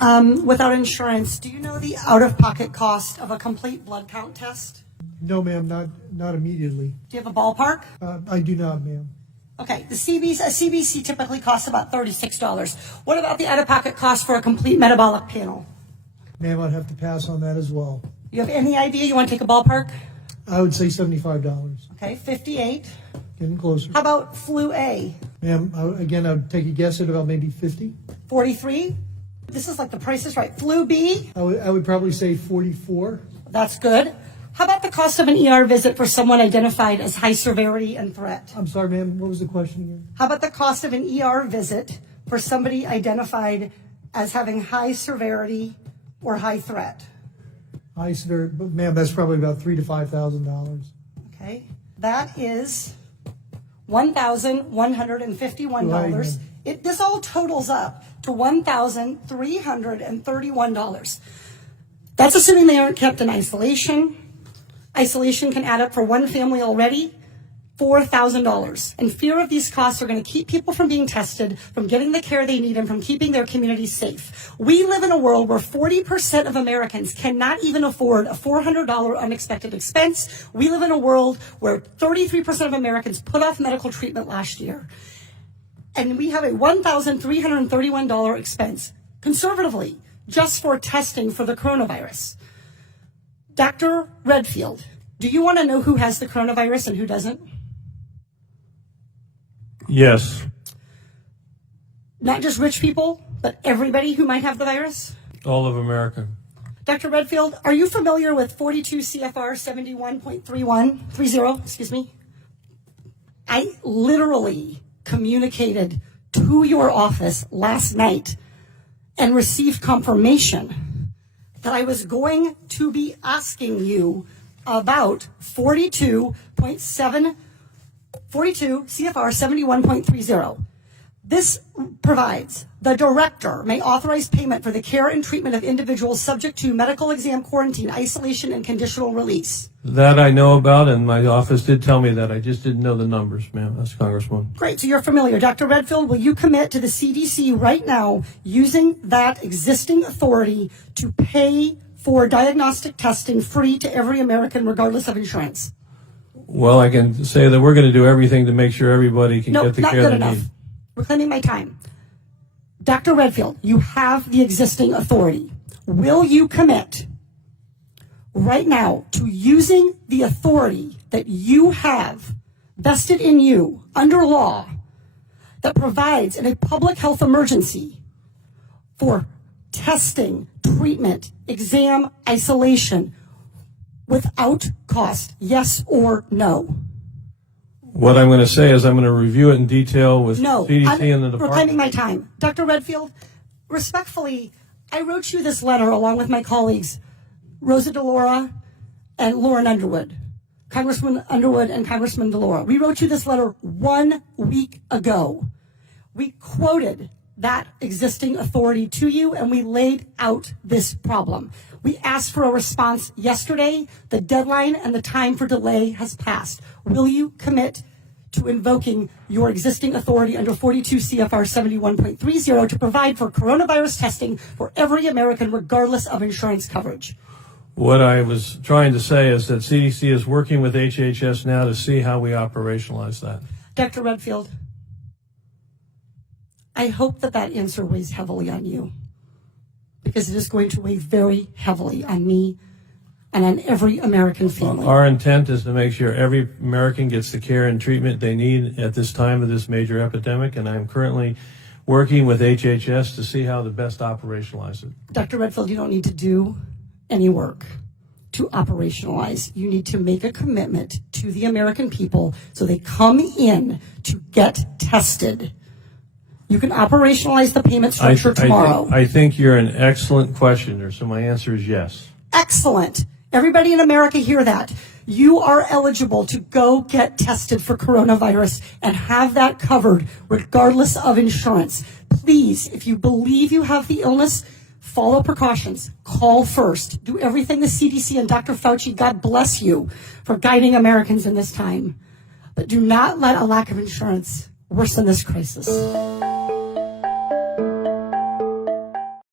without insurance, do you know the out-of-pocket cost of a complete blood count test? No, ma'am, not immediately. Do you have a ballpark? I do not, ma'am. Okay, a CBC typically costs about $36. What about the out-of-pocket cost for a complete metabolic panel? Ma'am, I'd have to pass on that as well. You have any idea? You want to take a ballpark? I would say $75. Okay, 58. Getting closer. How about flu A? Ma'am, I would take a guess at about maybe 50. 43. This is like the Price is Right. Flu B? I would probably say 44. That's good. How about the cost of an ER visit for someone identified as high severity and threat? I'm sorry, ma'am, what was the question again? How about the cost of an ER visit for somebody identified as having high severity or high threat? High severity, but ma'am, that's probably about $3,000 to $5,000. Okay, that is $1,151. This all totals up to $1,331. That's assuming they aren't kept in isolation. Isolation can add up for one family already, $4,000. And fear of these costs are going to keep people from being tested, from getting the care they need, and from keeping their communities safe. We live in a world where 40% of Americans cannot even afford a $400 unexpected expense. We live in a world where 33% of Americans put off medical treatment last year. And we have a $1,331 expense, conservatively, just for testing for the coronavirus. Dr. Redfield, do you want to know who has the coronavirus and who doesn't? Yes. Not just rich people, but everybody who might have the virus? All of America. Dr. Redfield, are you familiar with 42 CFR 71.30, excuse me? I literally communicated to your office last night and received confirmation that I was going to be asking you about 42 CFR 71.30. This provides the director may authorize payment for the care and treatment of individuals subject to medical exam, quarantine, isolation, and conditional release. That I know about, and my office did tell me that. I just didn't know the numbers, ma'am. That's Congresswoman. Great, so you're familiar. Dr. Redfield, will you commit to the CDC right now using that existing authority to pay for diagnostic testing free to every American regardless of insurance? Well, I can say that we're going to do everything to make sure everybody can get the care they enough. need. Reclaiming my time. Dr. Redfield, you have the existing authority. Will you commit right now to using the authority that you have vested in you under law that provides in a public health emergency for testing, treatment, exam, isolation without cost? Yes or no? What I'm going to say is I'm going to review it in detail with CDC and the department. Reclaiming my time. Dr. Redfield, respectfully, I wrote you this letter along with my colleagues, Rosa DeLaura and Lauren Underwood, Congressman Underwood and Congressman DeLaura. We wrote you this letter 1 week ago. We quoted that existing authority to you, and we laid out this problem. We asked for a response yesterday. The deadline and the time for delay has passed. Will you commit to invoking your existing authority under 42 CFR 71.30 to provide for coronavirus testing for every American regardless of insurance coverage? What I was trying to say is that CDC is working with HHS now to see how we operationalize that. Dr. Redfield, I hope that answer weighs heavily on you, because it is going to weigh very heavily on me and on every American family. Our intent is to make sure every American gets the care and treatment they need at this time of this major epidemic, and I'm currently working with HHS to see how to best operationalize it. Dr. Redfield, you don't need to do any work to operationalize. You need to make a commitment to the American people so they come in to get tested. You can operationalize the payment structure tomorrow. I think you're an excellent questioner, so my answer is yes. Excellent. Everybody in America hear that. You are eligible to go get tested for coronavirus and have that covered regardless of insurance. Please, if you believe you have the illness, follow precautions. Call first. Do everything the CDC and Dr. Fauci, God bless you, for guiding Americans in this time. But do not let a lack of insurance worsen this crisis.